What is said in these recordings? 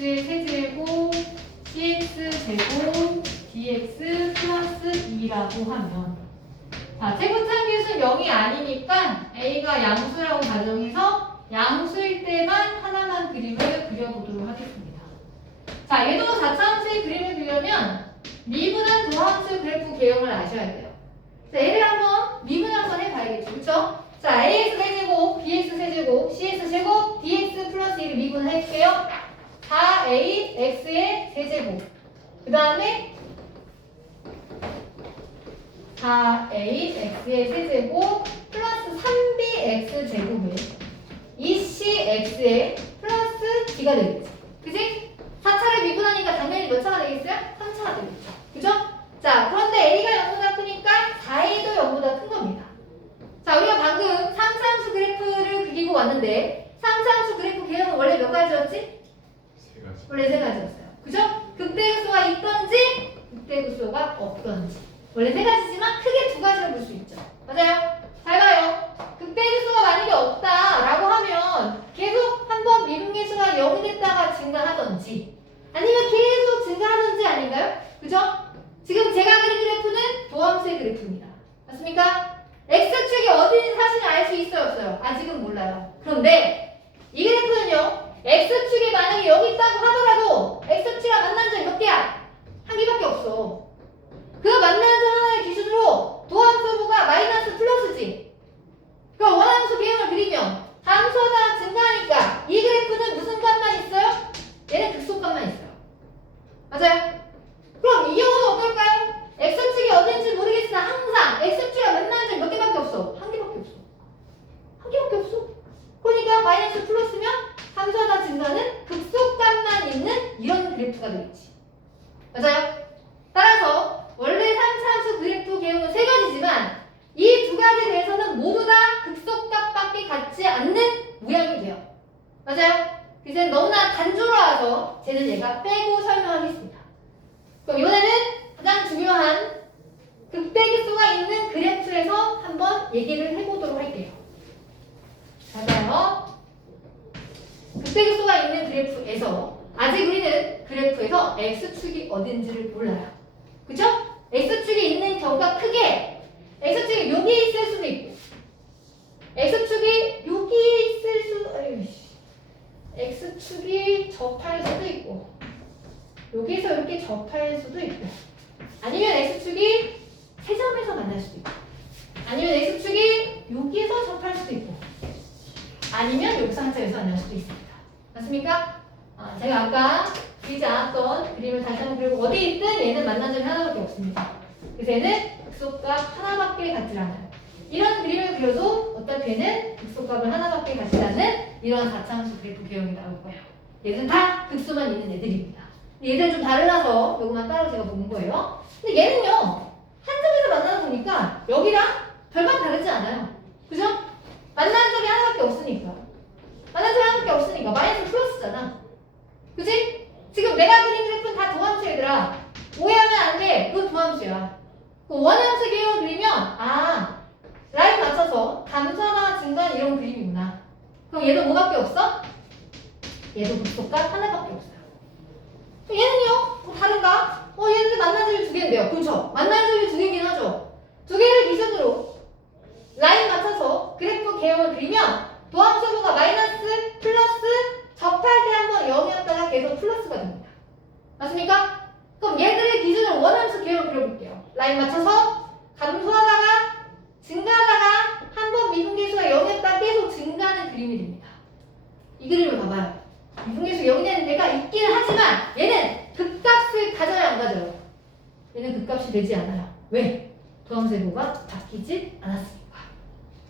x의 세제곱 cx제곱 dx 플러스 2라고 하면 자, 최고차함계수는 0이 아니니까 a가 양수라고 가정해서 양수일 때만 하나만 그림을 그려보도록 하겠습니다. 자, 얘도 4차함수의 그림을 그리려면 미분한 도함수 그래프 개형을 아셔야 돼요. 자, 얘를 한번 미분한선 해봐야겠죠. 그쵸? 자, ax 세제곱, bx 세제곱, cx 제곱, dx 플러스 1을 미분할게요. 4a x의 세제곱. 그 다음에 4a x의 세제곱 플러스 3b x 제곱을 2c x의 플러스 d가 되겠지. 그지? 4차를 미분하니까 당연히 몇 차가 되겠어요? 3차가 되겠죠. 그죠? 자, 그런데 a가 0보다 크니까 4a도 0보다 큰 겁니다. 자, 우리가 방금 3차함수 그래프를 그리고 왔는데 3차함수 그래프 개형은 원래 몇 가지였지? 원래 3가지였어요. 그죠? 극대극소가 있던지 극대극소가 없던지. 원래 3가지지만 크게 2가지로 볼 수 있죠. 맞아요? 잘 봐요. 극대극소가 만약에 없다라고 하면 계속 한번 미분계수가 0이 됐다가 증가하던지 아니면 계속 증가하던지 아닌가요? 그죠? 지금 제가 그린 그래프는 도함수의 그래프입니다. 맞습니까? X축이 어디인지 사실 알 수 있어요? 없어요? 아직은 몰라요. 그런데 이 그래프는요. X축이 만약에 여기 있다고 하더라도 X축이랑 만난 점이 몇 개야? 한 개밖에 없어. 그 만난 점 하나를 기준으로 도함수가 마이너스 플러스지. 그럼 원함수 개형을 그리면 함수가 증가하니까 이 그래프는 무슨 값만 있어요? 얘는 극소값만 있어요. 맞아요? 그럼 이 경우는 어떨까요? X축이 어딘지 모르겠으나 항상 X축이랑 만나는 점이 몇 개밖에 없어. 한 개밖에 없어. 한 개밖에 없어. 그러니까 마이너스 플러스면 함수하다 증가는 극소값만 있는 이런 그래프가 되겠지. 맞아요? 따라서 원래 3차함수 그래프 개형은 3가지지만 이 2가지에 대해서는 모두 다 극소값밖에 같지 않는 모양이 돼요. 맞아요? 이제 너무나 단조로워서 쟤는 얘가 빼고 설명하겠습니다. 그럼 이번에는 가장 중요한 극대극소가 있는 그래프에서 한번 얘기를 해보도록 할게요. 잘 봐요. 극대극소가 있는 그래프에서 아직 우리는 그래프에서 X축이 어딘지를 몰라요. 그죠? X축이 있는 경우가 크게 X축이 여기 있을 수도 있고 X축이 여기 있을 수도 X축이 접할 수도 있고 여기서 이렇게 접할 수도 있고 아니면 X축이 세 점에서 만날 수도 있고 아니면 X축이 여기에서 접할 수도 있고 아니면 여기서 한 점에서 만날 수도 있습니다. 맞습니까? 제가 아까 그리지 않았던 그림을 다시 한번 그리고 어디에 있든 얘는 만난 점이 하나밖에 없습니다. 그래서 얘는 극소값 하나밖에 같지 않아요. 이런 그림을 그려도 어차피 얘는 극소값을 하나밖에 같지 않은 이런 4차함수 그래프 개형이 나올 거예요. 얘는 다 극소만 있는 애들입니다. 얘들은 좀 달라서 이것만 따로 제가 본 거예요. 근데 얘는요 한 점에서 만나다 보니까 여기랑 별반 다르지 않아요. 그죠? 만나는 점이 하나밖에 없으니까 만나는 점이 하나밖에 없으니까 마이너스 플러스잖아. 그지? 지금 내가 그린 그래프는 다 도함수 얘들아. 오해하면 안 돼. 이건 도함수야. 원함수 개형을 그리면 라인 맞춰서 감소하나 증가한 이런 그림이구나. 그럼 얘도 뭐밖에 없어? 얘도 극소값 하나밖에 없어요. 얘는요? 뭐 다른가? 얘는 만난 점이 2개인데요. 그렇죠? 만난 점이 2개긴 하죠. 2개를 기준으로 라인 맞춰서 그래프 개형을 그리면 도함수가 마이너스 플러스 접할 때 한번 0이었다가 계속 플러스가 됩니다. 맞습니까? 그럼 얘들의 기준으로 원함수 개형을 그려볼게요. 라인 맞춰서 감소하다가 증가하다가 한번 미분계수가 0이었다가 계속 증가하는 그림이 됩니다. 이 그림을 봐봐요. 미분계수 0이 되는 데가 있기는 하지만 얘는 극값을 가져야 안 가져요. 얘는 극값이 되지 않아요. 왜? 도함수가 바뀌지 않았으니까.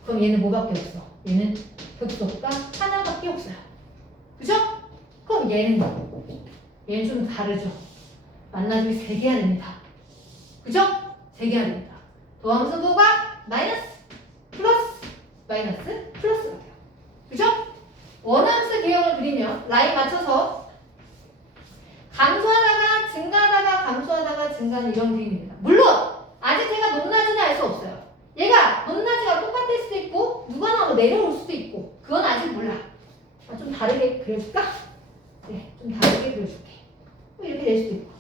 그럼 얘는 뭐밖에 없어? 얘는 극소값 하나밖에 없어요. 그죠? 그럼 얘는 좀 다르죠. 만나주기 3개야 됩니다. 그죠? 3개야 됩니다. 도함수도가 마이너스, 플러스, 마이너스, 플러스가 돼요. 그죠? 원함수 개형을 그리면 라인 맞춰서 감소하다가 증가하다가 감소하다가 증가하는 이런 그림입니다. 물론 아직 제가 높낮이는 알 수 없어요. 얘가 높낮이가 똑같을 수도 있고 누가 나도 내려올 수도 있고 그건 아직 몰라. 좀 다르게 그려줄까? 네, 좀 다르게 그려줄게요. 될 수도 있고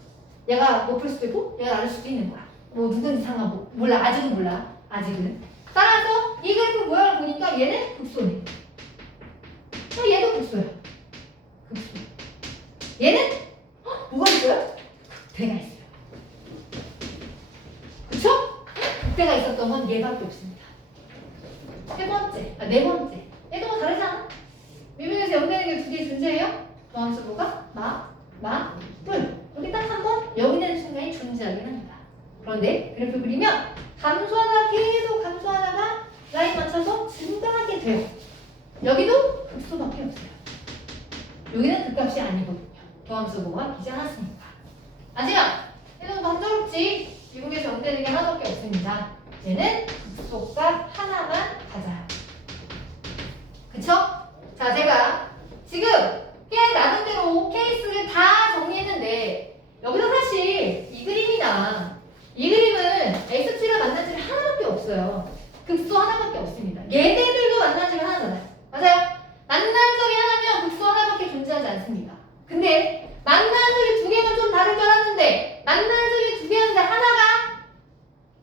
얘가 높을 수도 있고 얘가 낮을 수도 있는 거야. 뭐 누군지 상관없고 몰라. 아직은 몰라. 아직은. 따라서 이 그래프 모양을 보니까 얘는 극소네. 얘도 극소야. 극소. 얘는 뭐가 있어요? 극대가 있어요. 그쵸? 극대가 있었던 건 얘밖에 없습니다. 세 번째, 네 번째. 얘도 뭐 다르지 않아? 미분에서 0되는 게 두 개 존재해요? 도함수가 뿔. 여기 딱 한 번 0이 되는 순간이 존재하긴 합니다. 그런데 그래프 그리면 감소하다가 계속 감소하다가 라인 맞춰서 증가하게 돼요. 여기도 극소밖에 없어요. 여기는 극값이 아니거든요. 도함수가 비지 않았으니까. 하지만 얘는 번거롭지. 미분에서 0되는 게 하나밖에 없습니다. 얘는 극소값 하나만 가져요. 그쵸? 자, 제가 지금 꽤 나름대로 케이스를 다 정리했는데 여기서 사실 이 그림이나 이 그림은 x축이랑 만난 점이 하나밖에 없어요. 극소 하나밖에 없습니다. 얘네들도 만난 점이 하나잖아요. 맞아요? 만난 점이 하나면 극소 하나밖에 존재하지 않습니다. 근데 만난 점이 두 개면 좀 다를 줄 알았는데 만난 점이 두 개였는데 하나가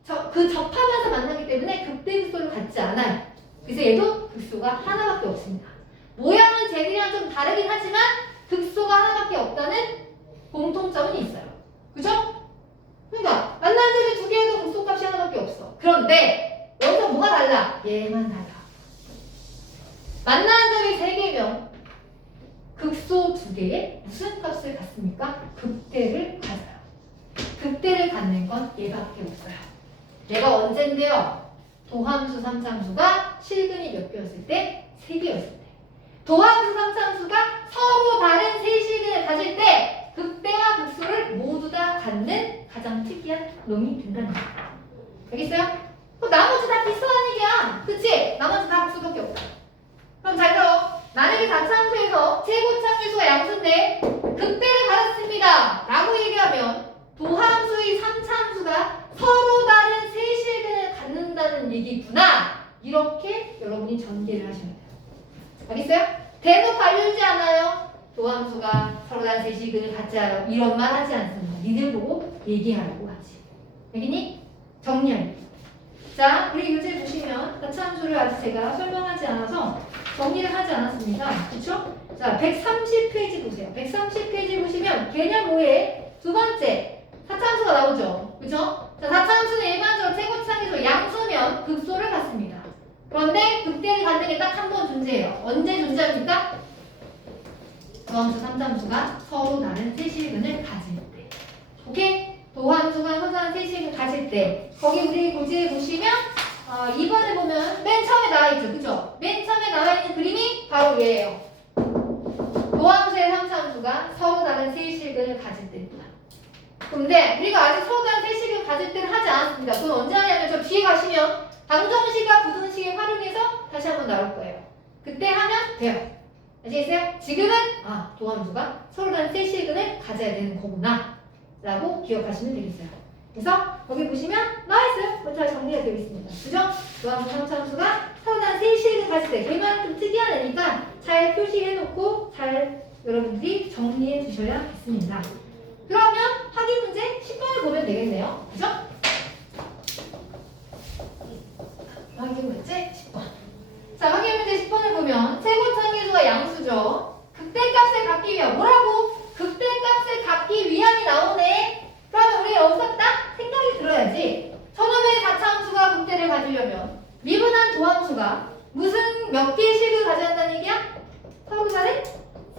접하면서 만나기 때문에 극대극소를 갖지 않아요. 그래서 얘도 극소가 하나밖에 없습니다. 모양은 쟤들이랑 좀 다르긴 하지만 극소가 하나밖에 없다는 공통점은 있어요. 그죠? 그러니까 만난 점이 두 개여도 극소값이 하나밖에 없어. 그런데 여기서 뭐가 달라? 얘만 달라. 만난 점이 세 개면 극소 두 개에 무슨 값을 갖습니까? 극대를 가져요. 극대를 갖는 건 얘밖에 없어요. 얘가 언젠데요? 도함수 3참수가 실근이 몇 개였을 때? 3개였을 때. 도함수 3참수가 서로 다른 세 실근을 가질 때 극대와 극소를 모두 다 갖는 가장 특이한 놈이 된다는 거예요. 알겠어요? 그럼 나머지 다 비슷한 얘기야. 그치? 나머지 다 극소밖에 없다. 그럼 잘 들어. 만약에 4참수에서 최고참수가 양수인데 극대를 가졌습니다 라고 얘기하면 도함수의 3참수가 서로 다른 세 실근을 갖는다는 얘기구나. 이렇게 여러분이 전개를 하시면 돼요. 알겠어요? 대놓고 알려주지 않아요. 도함수가 서로 다른 세 실근을 갖자요. 이런 말 하지 않습니다. 니들 보고 얘기하라고 하지. 알겠니? 정리하기. 자, 우리 교재 보시면 가차함수를 아직 제가 설명하지 않아서 정리를 하지 않았습니다. 그쵸? 자, 130페이지 보세요. 130페이지 보시면 개념 5에 두 번째 사차함수가 나오죠. 그쵸? 자, 사차함수는 일반적으로 최고차항에서 양수면 극소를 갖습니다. 그런데 극대를 갖는 게 딱 한 번 존재해요. 언제 존재합니까? 도함수 3참수가 서로 다른 세 실근을 가질 때. 오케이? 도함수가 서로 다른 세 실근을 가질 때. 거기 우리 교재에 보시면 2번에 보면 맨 처음에 나와있죠. 그쵸? 맨 처음에 나와있는 그림이 바로 얘예요. 도함수의 3참수가 서로 다른 세 실근을 가질 때입니다. 근데 우리가 아직 서로 다른 세 실근을 가질 때는 하지 않았습니다. 그건 언제 하냐면 저 뒤에 가시면 방정식과 부등식을 활용해서 다시 한번 나올 거예요. 그때 하면 돼요. 아시겠어요? 지금은 도함수가 서로 다른 세 실근을 가져야 되는 거구나 라고 기억하시면 되겠어요. 그래서 거기 보시면 나와있어요. 먼저 정리가 되어 있습니다. 그죠? 도함수 3참수가 서로 다른 세 실근을 가질 때 걔만 좀 특이한 애니까 잘 표시해놓고 잘 여러분들이 정리해 주셔야겠습니다. 그러면 확인 문제 10번을 보면 되겠네요. 그죠? 확인 문제 10번. 자, 확인 문제 10번을 보면 최고차항계수가 양수죠. 극대값을 갖기 위한 뭐라고? 극대값을 갖기 위함이 나오네. 그러면 우리 여기서 딱 생각이 들어야지. 저놈의 다차함수가 극대를 가지려면 미분한 도함수가 무슨 몇 개의 실근을 가져야 한다는 얘기야? 서로 다른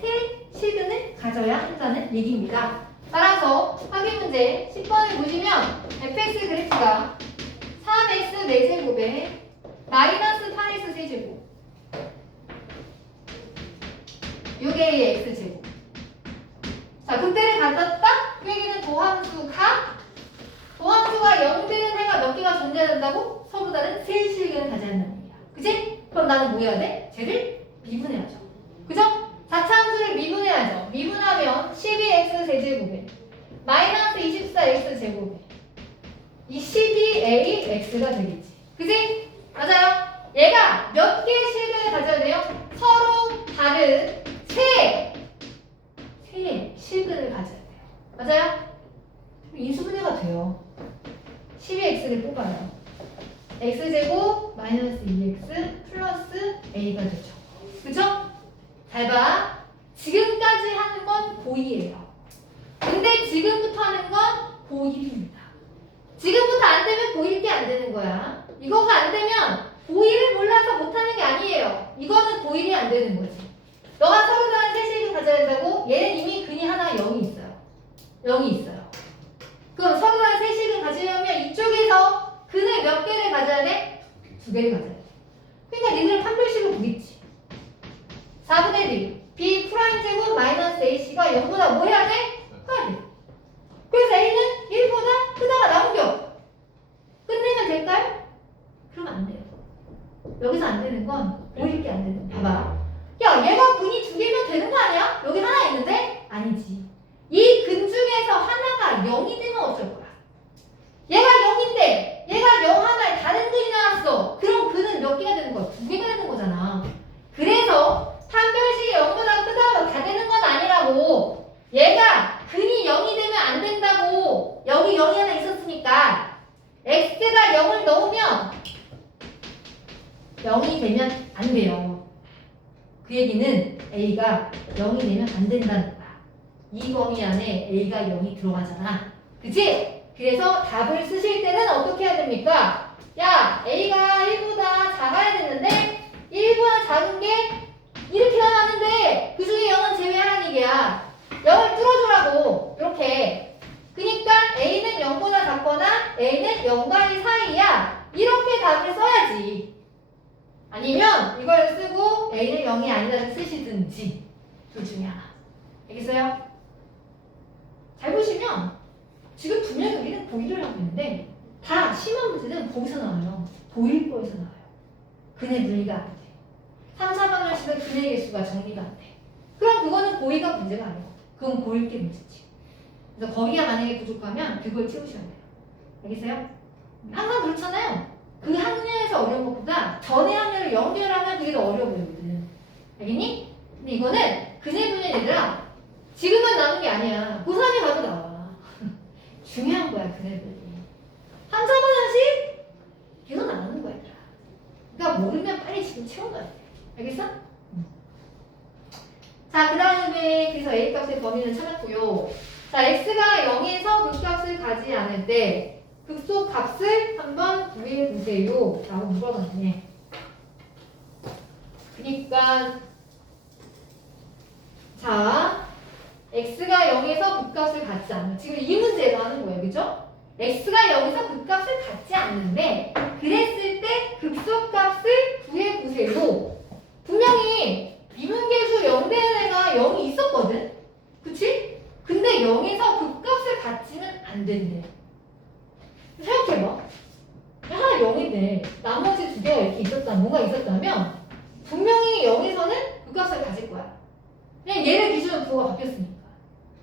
세 실근을 가져야 한다는 얘기입니다. 따라서 확인 문제 10번을 보시면 fx 그래프가 3x 4제곱에 마이너스 8x 세제곱 요게 x제곱. 자, 극대를 갖다 딱 여기는 도함수가 0되는 해가 몇 개가 존재한다고? 서로 다른 세 실근을 가져야 한다는 얘기야. 그치? 그럼 나는 뭐 해야 돼? 쟤를 미분해야죠. 그죠? 4차함수를 미분해야죠. 미분하면 12x 세제곱에 마이너스 24x 제곱에 이 12ax가 되겠지. 그치? 맞아요. 얘가 몇 개의 실근을 가져야 돼요? 서로 다른 세 실근을 가져야 돼요. 맞아요? 인수분해가 돼요. 12x를 뽑아요. x제곱 마이너스 2x 플러스 a가 되죠. 그쵸? 잘 봐. 지금까지 하는 건 고2예요. 근데 지금부터 하는 건 고1입니다. 지금부터 안 되면 고1게 안 되는 거야. 이거가 안 되면 고1을 몰라서 못하는 게 아니에요. 이거는 고1이 안 되는 거지. 너가 서로 다른 세식을 가져야 된다고? 얘는 이미 근이 하나 0이 있어요. 0이 있어요. 그럼 서로 다른 세식을 가지려면 이쪽에서 근을 몇 개를 가져야 돼? 2개를 가져야 돼. 그러니까 니들 판별식을 보겠지. 4분의 1 b 프라임 제곱 마이너스 ac가 0보다 뭐 해야 돼? 커야 돼. 그래서 a는 1보다 크다가 나온겨. 끝내면 될까요? 그러면 안 돼요. 여기서 안 되는 건 보이게 안 되는 거. 봐봐. 야, 얘가 근이 2개면 되는 거 아니야? 여기 하나 있는데? 아니지. 이 근 중에서 하나가 0이 되면 어쩔 거야? 얘가 0인데 얘가 0 하나에 다른 근이 나왔어. 그럼 근은 몇 개가 되는 거야? 2개가 되는 거잖아. 그래서 판별식이 0보다 크다고 다 되는 건 아니라고. 얘가 근이 0이 되면 안 된다고. 여기 0이 하나 있었으니까 x에다 0을 넣으면 0이 되면 안 돼요. 그 얘기는 a가 0이 되면 안 된다는 거야. 이 범위 안에 a가 0이 들어가잖아. 그치? 그래서 답을 쓰실 때는 어떻게 해야 됩니까? 야, a가 1보다 작아야 되는데 1보다 작은 게 이렇게 나왔는데 그 중에 0은 제외하라는 얘기야. 0을 뚫어주라고. 이렇게. 그러니까 a는 0보다 작거나 a는 0과 1 사이야. 이렇게 답을 써야지. 아니면 이걸 쓰고 a는 0이 아니다를 쓰시든지 둘 중에 하나. 알겠어요? 잘 보시면 지금 분명히 우리는 고1을 하고 있는데 다 심한 문제는 거기서 나와요. 도일보에서 나와요. 근의 분리가 안 돼. 3, 4번을 치면 근의 개수가 정리가 안 돼. 그럼 그거는 고2가 문제가 아니고 그건 고1게 문제지. 그래서 거기가 만약에 부족하면 그걸 채우셔야 돼요. 알겠어요? 항상 그렇잖아요. 그 학년에서 어려운 것보다 전의 학년을 연결하면 그게 더 어려워 보이거든. 알겠니? 근데 이거는 근의 분야 얘들아 지금만 나오는 게 아니야. 고3에 가도 나와. 중요한 거야 근의 분야. 3, 4번씩 계속 나오는 거야. 그러니까 모르면 빨리 지금 채워놔야 돼. 알겠어? 자, 그 다음에 그래서 a 값의 범위는 찾았고요. 자, x가 0에서 극값을 가지 않을 때 극소 값을 한번 구해보세요 라고 물어봤네. 그니까 자, x가 0에서 극값을 갖지 않는 지금 이 문제에서 하는 거예요. 그죠? x가 0에서 극값을 갖지 않는데 그랬을 때 극소값을 구해보세요. 분명히 미분계수 0 되는 애가 0이 있었거든? 그치? 근데 0에서 극값을 갖지는 안 된대. 생각해봐. 하나 0인데 나머지 두 개가 이렇게 뭔가 있었다면 분명히 0에서는 극값을 가질 거야. 그냥 얘를 기준으로 부호가 바뀌었으니까.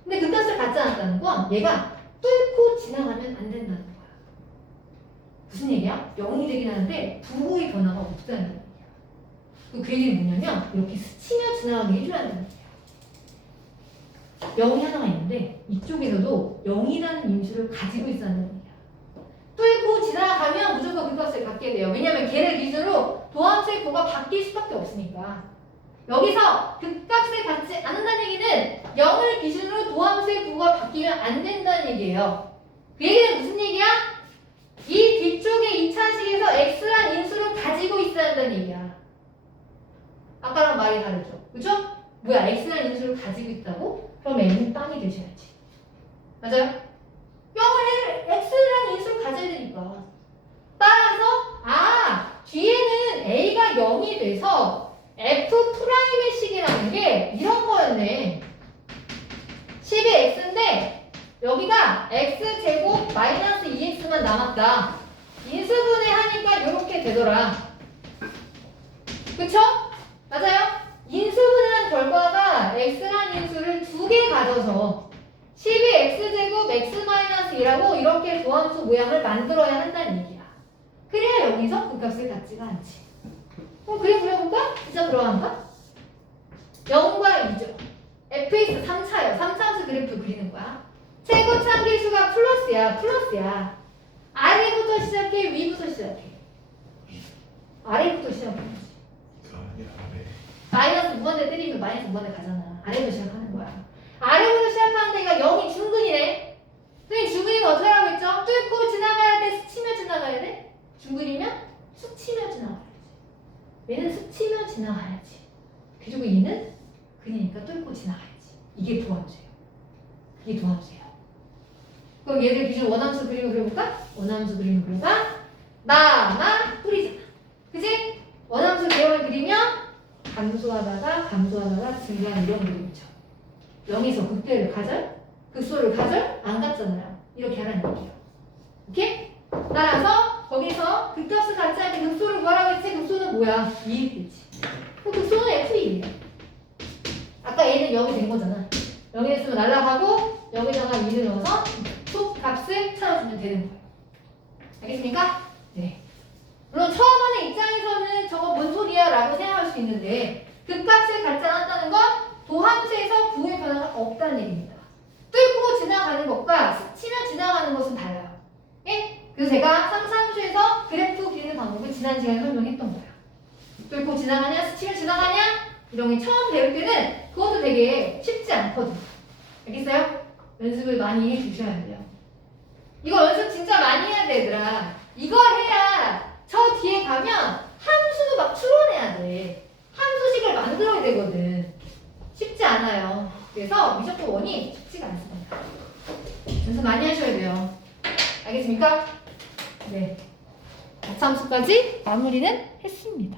근데 극값을 갖지 않았다는 건 얘가 뚫고 지나가면 안 된다는 거야. 무슨 얘기야? 0이 되긴 하는데 부호의 변화가 없다는 얘기야. 그 얘기는 뭐냐면 이렇게 스치며 지나가게 해줘야 한다는 얘기야. 0이 하나가 있는데 이쪽에서도 0이라는 인수를 가지고 있어야 한다는 얘기야. 뚫고 지나가면 무조건 극값을 갖게 돼요. 왜냐면 걔를 기준으로 도함수의 부호가 바뀔 수밖에 없으니까. 여기서 극값을 갖지 않는다는 얘기는 0을 기준으로 도함수의 부호가 바뀌면 안 된다는 얘기예요. 그 얘기는 무슨 얘기야? 이 뒤쪽의 2차식에서 x란 인수를 가지고 있어야 한다는 얘기야. 아까랑 말이 다르죠? 그죠? 뭐야, x란 인수를 가지고 있다고? 그럼 n은 빵이 되셔야지. 맞아요? 0을 x란 인수를 가져야 되니까. 따라서 뒤에는 a가 0이 돼서 f'의 식이라는 게 이런 거였네. 12x인데 여기가 x제곱 마이너스 2x만 남았다. 인수분해 하니까 이렇게 되더라. 그쵸? 맞아요? 인수분해한 결과가 x란 인수를 2개 가져서 12x제곱 x-2라고 이렇게 도함수 모양을 만들어야 한다는 얘기야. 그래야 여기서 그 값을 갖지가 않지. 그럼 그래 그려볼까? 진짜 들어간가? 0과 2죠. fx 3차예요. 3차함수 그래프 그리는 거야. 최고 참계수가 플러스야. 아래부터 시작해, 위부터 시작해. 아래부터 시작해야지. 마이너스 무한대 때리면 마이너스 무한대 가잖아. 아래부터 시작하는 거야. 아래부터 시작하는 데가 0이 중근이네. 선생님 중근이면 어떻게 하라고 했죠? 뚫고 지나가야 돼? 스치며 지나가야 돼? 중근이면 스치며 지나가야지. 얘는 스치며 지나가야지. 그리고 얘는 근이니까 뚫고 지나가야지. 이게 도함수예요. 이게 도함수예요. 그럼 얘들 기준 원함수 그림을 그려볼까? 원함수 그림을 그려봐. 나, 뿌리잖아. 그치? 원함수 개형을 그리면 감소하다가 증가하는 이런 그림이죠. 0에서 극대를 가절, 극소를 가절 안 갔잖아요. 이렇게 하라는 얘기예요. 오케이? 따라서 거기서 극값을 같이 할 때 극소를 구하라고 했지? 극소는 뭐야? 2겠지. 그럼 극소는 F2예요. 아까 얘는 0이 된 거잖아. 0이 됐으면 날라가고 여기다가 2를 넣어서 속 값을 찾아주면 되는 거예요. 알겠습니까? 네. 물론 처음 하는 입장에서는 저거 뭔 소리야 라고 생각할 수 있는데 극값을 갖지 않았다는 건 도함수에서 부호의 변화가 없다는 얘기입니다. 뚫고 지나가는 것과 스치며 지나가는 것은 달라요. 예? 그래서 제가 상상수에서 그래프 그리는 방법을 지난 시간에 설명했던 거예요. 뚫고 지나가냐, 스치며 지나가냐 이런 게 처음 배울 때는 그것도 되게 쉽지 않거든요. 알겠어요? 연습을 많이 해주셔야 돼요. 이거 연습 진짜 많이 해야 돼, 얘들아. 이거 해야 저 뒤에 가면 함수도 막 추론해야 돼. 함수식을 만들어야 되거든. 쉽지 않아요. 그래서 미적분 원이 쉽지가 않습니다. 연습 많이 하셔야 돼요. 알겠습니까? 네. 가차함수까지 마무리는 했습니다.